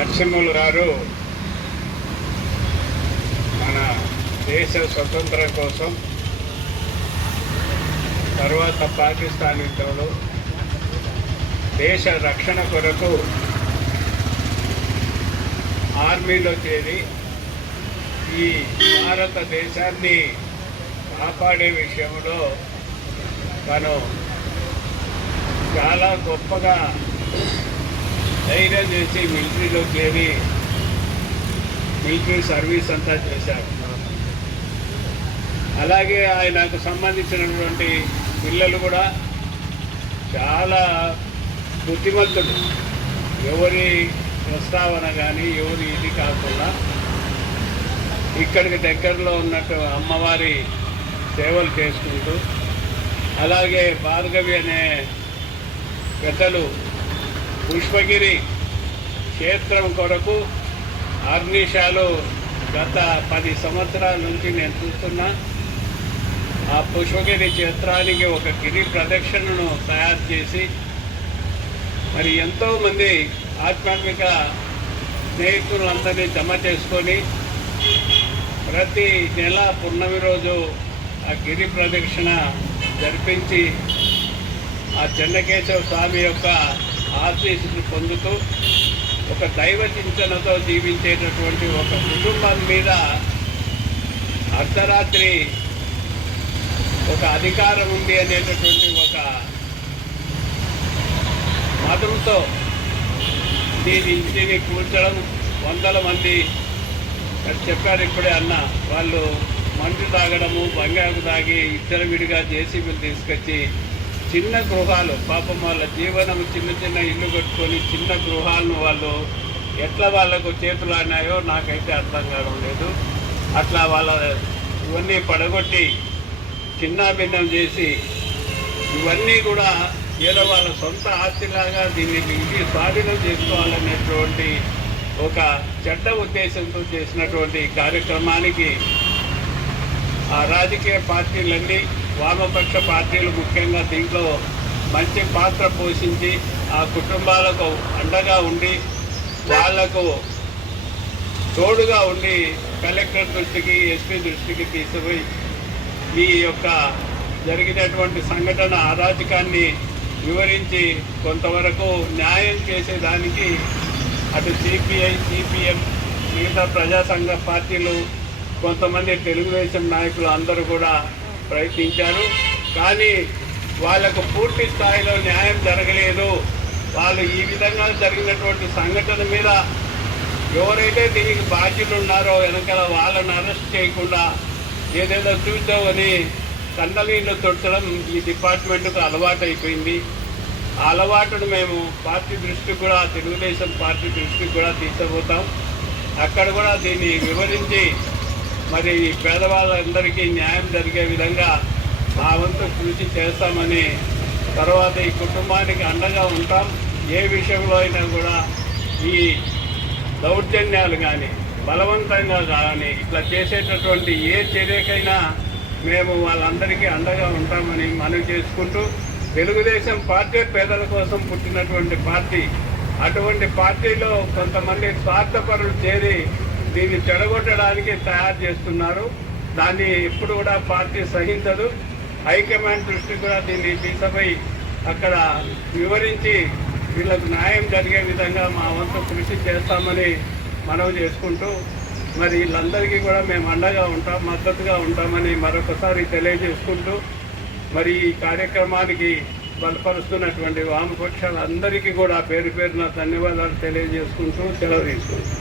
నరసింహులు గారు మన దేశ స్వతంత్రం కోసం తర్వాత పాకిస్తాన్ యుద్ధంలో దేశ రక్షణ కొరకు ఆర్మీలో చేరి ఈ భారతదేశాన్ని కాపాడే విషయంలో తను చాలా గొప్పగా ధైర్యం చేసి మిలిటరీలో చేరి మిలిటరీ సర్వీస్ అంతా చేశారు. అలాగే ఆయనకు సంబంధించినటువంటి పిల్లలు కూడా చాలా బుద్ధిమంతుడు. ఎవరి ప్రస్తావన కానీ ఎవరి ఇది కాకుండా ఇక్కడికి దగ్గరలో ఉన్నట్టు అమ్మవారి సేవలు చేసుకుంటూ, అలాగే భార్గవి అనే పెద్దలు పుష్పగిరి క్షేత్రం కొరకు ఆర్నిషాలు గత 10 సంవత్సరాల నుంచి నేను చూస్తున్నా. ఆ పుష్పగిరి క్షేత్రానికి ఒక గిరి ప్రదక్షిణను తయారు చేసి మరి ఎంతోమంది ఆధ్యాత్మిక స్నేహితులందరినీ జమ చేసుకొని ప్రతి నెల పున్నమి రోజు ఆ గిరి ప్రదక్షిణ జరిపించి ఆ చెన్నకేశవ స్వామి యొక్క ఆశీస్సులు పొందుతూ ఒక దైవ చింతనతో జీవించేటటువంటి ఒక కుటుంబం మీద అర్ధరాత్రి ఒక అధికారం ఉంది అనేటటువంటి ఒక మతంతో దీన్ని కూర్చడం, వందల మంది చెప్పారు ఇప్పుడే అన్న, వాళ్ళు మందు తాగడము, బంగాకు తాగి ఇద్దరు విడిగా జేసీబీలు తీసుకొచ్చి చిన్న గృహాలు, పాపం వాళ్ళ జీవనం చిన్న చిన్న ఇల్లు కట్టుకొని చిన్న గృహాలను వాళ్ళు ఎట్లా వాళ్ళకు చేతులు ఆడినాయో నాకైతే అర్థం కావడం లేదు. అట్లా వాళ్ళ ఇవన్నీ పడగొట్టి చిన్నాభిన్నం చేసి ఇవన్నీ కూడా ఏదో వాళ్ళ సొంత ఆస్తిలాగా దీన్ని ఇది స్వాధీనం చేసుకోవాలనేటువంటి ఒక చెడ్డ ఉద్దేశంతో చేసినటువంటి కార్యక్రమానికి ఆ రాజకీయ పార్టీలన్నీ, వామపక్ష పార్టీలు ముఖ్యంగా దీంట్లో మంచి పాత్ర పోషించి ఆ కుటుంబాలకు అండగా ఉండి వాళ్లకు తోడుగా ఉండి కలెక్టర్ దృష్టికి, ఎస్పీ దృష్టికి తీసుకుపోయి ఈ యొక్క జరిగినటువంటి సంఘటన అరాజకాన్ని వివరించి కొంతవరకు న్యాయం చేసేదానికి అటు సిపిఐ, సిపిఎం, మిగతా ప్రజా సంఘ పార్టీలు, కొంతమంది తెలుగుదేశం నాయకులు అందరూ కూడా ప్రయత్నించారు. కానీ వాళ్లకు పూర్తి స్థాయిలో న్యాయం జరగలేదు. వాళ్ళు ఈ విధంగా జరిగినటువంటి సంఘటన మీద ఎవరైతే దీనికి బాధ్యులు ఉన్నారో వెనకాల వాళ్ళని అరెస్ట్ చేయకుండా ఏదేదో చూద్దామని కండలీళ్ళు తొట్టడం ఈ డిపార్ట్మెంట్కు అలవాటు అయిపోయింది. ఆ అలవాటును మేము పార్టీ దృష్టికి కూడా, తెలుగుదేశం పార్టీ దృష్టికి కూడా తీసుకుపోతాం. అక్కడ కూడా దీన్ని వివరించి మరి పేదవాళ్ళందరికీ న్యాయం జరిగే విధంగా మా వంతు కృషి చేస్తామని, తర్వాత ఈ కుటుంబానికి అండగా ఉంటాం. ఏ విషయంలో అయినా కూడా ఈ దౌర్జన్యాలు కానీ, బలవంతంగా కానీ ఇట్లా చేసేటటువంటి ఏ చర్యకైనా మేము వాళ్ళందరికీ అండగా ఉంటామని మనవి చేసుకుంటూ, తెలుగుదేశం పార్టీ పేదల కోసం పుట్టినటువంటి పార్టీ. అటువంటి పార్టీలో కొంతమంది స్వార్థపరులు చేరి దీన్ని చెడగొట్టడానికి తయారు చేస్తున్నారు. దాన్ని ఎప్పుడు కూడా పార్టీ సహించదు. హైకమాండ్ దృష్టి కూడా దీన్ని తీసుకుపోయి అక్కడ వివరించి వీళ్ళకు న్యాయం జరిగే విధంగా మా వంతు కృషి చేస్తామని మనవి చేసుకుంటూ, మరి వీళ్ళందరికీ కూడా మేము అండగా ఉంటాం, మద్దతుగా ఉంటామని మరొకసారి తెలియజేసుకుంటూ, మరి ఈ కార్యక్రమానికి బలపరుస్తున్నటువంటి వామపక్షాలందరికీ కూడా పేరు పేరున ధన్యవాదాలు తెలియజేసుకుంటూ సెలవు తీసుకుంటాం.